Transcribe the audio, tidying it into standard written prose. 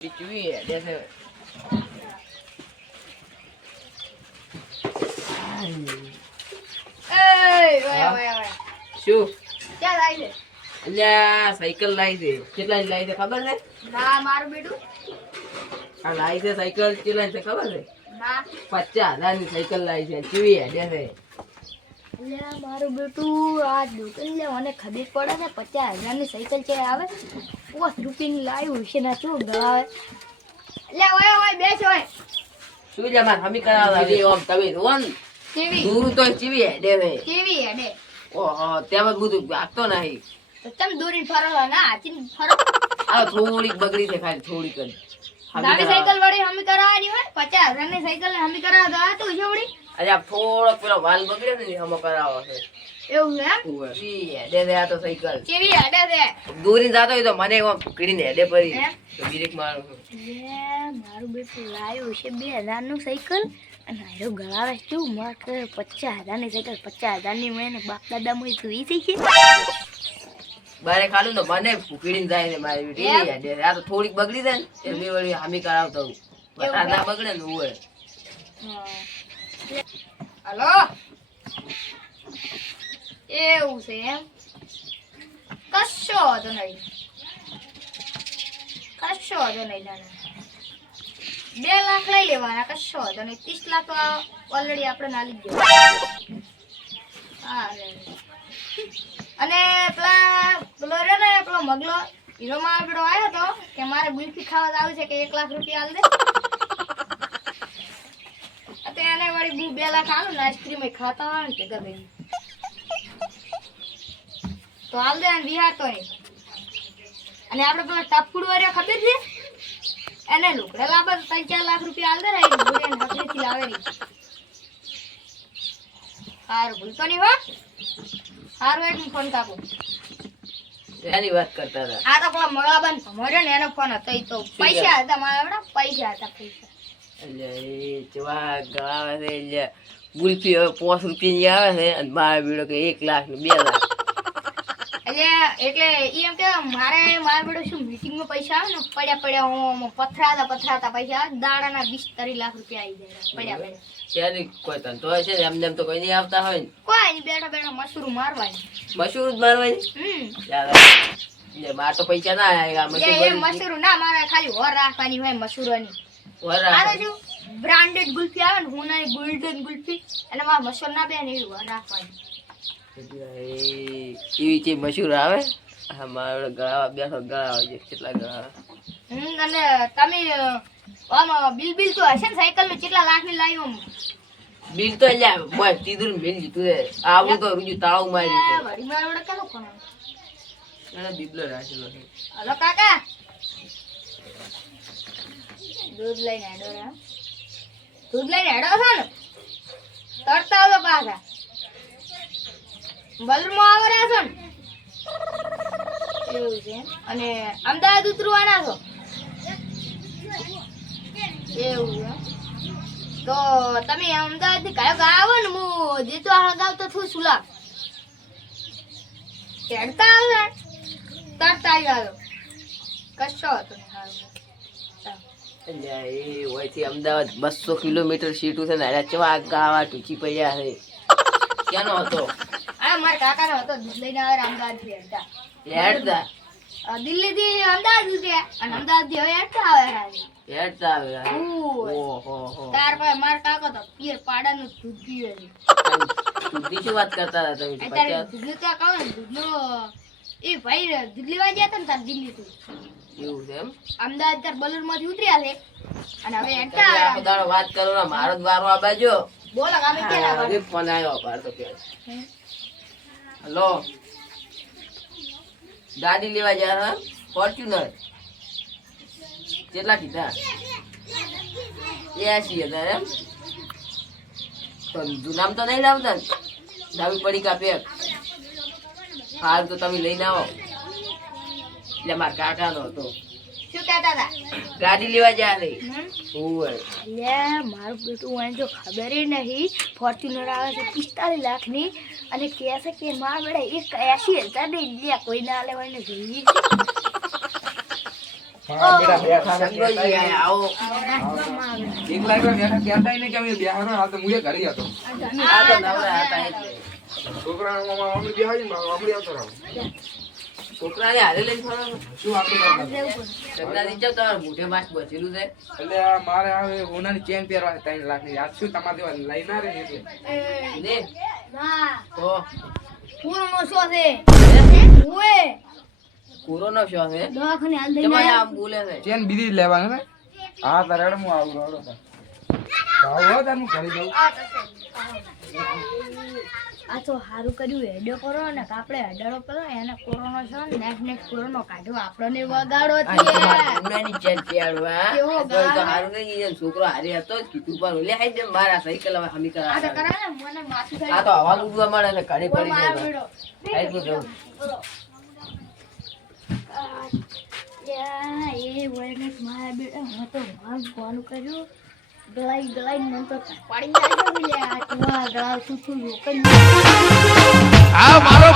चुई है जैसे શું ક્યાં લાવી છે? અલ્યા સાયકલ લાવી છે. કેટલા લાવી છે ખબર છે? ના મારું બેટું આ લાવી છે સાયકલ કેટલા છે ખબર છે? ના 50,000 ની સાયકલ લાવી છે. ચુઈ હે જૈસે અલ્યા મારું બેટું આ દુકાન લે મને ખબર પડે ને 50,000 ની સાયકલ છે આવે 5 રૂપિયાની લાવ્યું છે ના શું ગળાવે લે ઓય ઓય બેસ ઓય શું જમા હમી કરાવવા છે ઓમ તમે રોન કેવી દૂર તો ચીવી હે દેવે કેવી હે ને ઓહો તેમાં બધું વાગતો નહીં. તો તમે દોરીને ફરો ના હાથી ફરો આ થોડીક બગડી છે ખાલી થોડીક જ દાવી સાયકલ વળી હમી કરાવવાની હોય 50,000 ની સાયકલ ને હમી કરાવવા તો જોડી અરે આ થોડોક પેલો વાલ બગડ્યો ને હમો કરાવો છે એવું છે એમ ચુઈ હે દે આ તો સાયકલ કેવી હડે છે દૂરી જાતો હોય તો મને એમ કીડીને હેડે પડી એમ? તો બ્રેક મારું છું. લે મારું બેટું લાવ્યું છે 2,000 નું સાયકલ અને આયો ગળાવે શું માર કે 50,000 ની સાયકલ 50,000 ની મને બાપ દાદા મોય જોઈ છે કે બારે ખાલું ને મને કીડીને જાય ને મારી બેટી હેડે આ તો થોડીક બગડી જાય ને એ બે વળી હામી કરાવતો હું બટા ના બગડે ને હોય. હલો એવું છે એમ કશો વાંધો નહીં કશો વાંધો નહીં દાદા 2 લાખ લઈ લેવાના કશો વાંધો નહીં 30 લાખ ઓલરેડી આપણે ના લીધો હા અને પેલો રે ને પેલો મગલો હીરો માં આપણો આવ્યો તો કે મારે ગુલ્ફી ખાવા જાવ છે કે 1 લાખ રૂપિયા આલ દે અત્યારે એને વળી 2 લાખ આલું ને આઈસ્ક્રીમ ખાતા હોય ને ભેગા ભેગી તો હાલ દે ને વિહાર તો નહીં અને આપણે પેલા ટપકુડ વાળો ખબર છે એને લુકડે લાવે તો 3-4 લાખ રૂપિયા હાલ દે ને એ હકડીથી લાવે નહીં સારું ભૂલતો નહીં હો સારું એક ફોન કાપું એની વાત કરતા હતા. આ તો પેલા મગલાબન ભમર્યો ને એનો ફોન હતો ઈ તો પૈસા હતા મારા બેટા પૈસા એટલે એ ચવા ગાવે છે એટલે ગુલ્ફી હવે 5 રૂપિયાની આવે છે અને મારા બીડો કે 1 લાખ ને 2 લાખ એટલે ઈ એમ કે મારા બેડો શું મીટિંગ માં પૈસા આવે ને પડ્યા હું પથરાતા પૈસા દાડાના 20-30 લાખ રૂપિયા આવી જાય પડ્યા ક્યારે કોઈ ધંધો હોય છે ને એમને એમ તો કોઈ નહીં આવતા હોય ને કોઈ નહીં બેઠા મશરૂમ મારવાની મશહૂર જ મારવાની ચાલો એટલે માર તો પૈસા ના આવ્યા એ મશરૂમ ના મારે ખાલી હોર રાખવાની હોય મશરૂરની આનો જો બ્રાન્ડેડ ગુલ્ફી આવે ને હુનાની ગોલ્ડન ગુલ્ફી અને મારા મશરૂમ ના બેન એવી હોર રાખવાની એવી ચીજ મશહૂર આવે હા મારા ગળાવા બેઠો ગળાવા છે કેટલા ગળાવા અને તમે આમ બિલ તો હશે ને સાયકલ નું કેટલા લાખ ની લાવ્યો બિલ તો એટલે મોય તીધું મેલ જીતું છે આવું તો રૂજુ તાળું મારી છે વળી મારો વડે કેનો ફોન એને દીબલો રાખેલો છે. હલો કાકા દૂધ લઈને હેડો રે દૂધ લઈને હેડો છો ને તરતા આવજો પાછા બલરમાં આવો રહ્યા છો ને એવું છે અને અમદાવાદ ઉતરવાના છો એવું છે તો તમે અમદાવાદ થી કયો ગાવ આવો ને હું જીતો ગાવ તો છું સુલા હેડતા આવે તરતા આવ્યો કશો હતો એટલે એ હોયથી અમદાવાદ 200 કિલોમીટર સીટું છે ને એટલે ચવા ગાવા ટૂંચી પડ્યા છે ક્યાંનો હતો આ મારા કાકાનો હતો દૂધ લઈને આવે અમદાવાદ થી હેડતા હેડતા દિલ્હી થી અમદાવાદ ઉતર્યા અને અમદાવાદ થી હવે હેડતા આવે હેડતા આવ્યા ઓહો હો તાર પાસે મારા કાકો તો પિયર પાડાનું દૂધ પીવે છે દૂધની શું વાત કરતા હતા તમે અત્યારે દૂધ તો કહો ને દૂધનો એ ભાઈ દૂધ લેવા ગયા હતા ને તાર દિલ્હી થી એવું છે એમ અમદાવાદ તાર બલુર માંથી ઉતર્યા છે અને હવે હેડતા આખો આવે દાડો વાત કરો ને મારો જ વારો આ બાજુ બોલો ગામે ક્યાં હવે ફોન આવ્યો બાર તો પેલા હેલો ગાડી લેવા જા હા ફોર્ચ્યુનર કેટલા કીધા 80,000 એમ તો જુનામ તો નહીં લાવતા ને દાવી પડી કા પેક હાલ તો તમે લઈને આવો એટલે મારા કાકાનો હતો શું કહેતા હતા ગાડી લેવા જા રે ઓય લે મારું બેટું મને જો ખબર નહીં ફોર્ચ્યુનર આવે છે 45 લાખ ની અને કહે છે કે મારા બેટા 81,000 ની લે કોઈ ના લેવાને જોઈએ હા બેટા બેઠા ને સંગોજી આયા, આવો. એકલા એકલા બેઠા કહેતાય નહીં કે અમે બેહારો હાલ તો હું એ ઘરે હતો આ તો નવરા હતા એટલે. છોકરાનો મામા અમે બેહાડી મામા અમે આવતો રહો છોકરાને હારે લઈને ફરો છો? શું આપતું કરતા જગન્નાથજી ચો તમારા મોઢે માસ બચેલું છે. એટલે આ મારે હવે હોનાની ચેન પહેરવા છે 3 લાખની આજ શું તમારે દેવા લઈ ના રે ને એટલે ને ના તો પૂરો શો છે ઓએ કોરોના શો છે. દવાખાને હાલ દઈને તમારે આયા. આમ બોલે છે. ચેન બીજી જ લેવાની ને હા તારે હેડ હું આવું રડો તાર આવો તાર હું ઘરે જઉં આ તો સારું કર્યું હેડો કરો ને આપણે હેડો કરો એને કોરોના છે ને નેક્સ્ટ કોરોના કાઢ્યો આપણને વગાડો આ તો મારા ગુનાની ચેન પહેરવા. કેવો આ તો હારું થઈ ગયું. છોકરો હારે હતો જ કીધું પણ ઓલે આઈ દે મારા સાયકલ હવે હમી કરા. આ તો કરાય ને મને માથું થાય આ તો હવા ઉડવા મળે ને ઘરે પડી મારા જાય. બેડો આઈ જવું. યા એ વળને મારા બેટા હું તો વાગ ફોન કર્યું ગળાઈ મને તો પાડી નાખ્યો લે આ ગળા શું શું રોકન આ મારો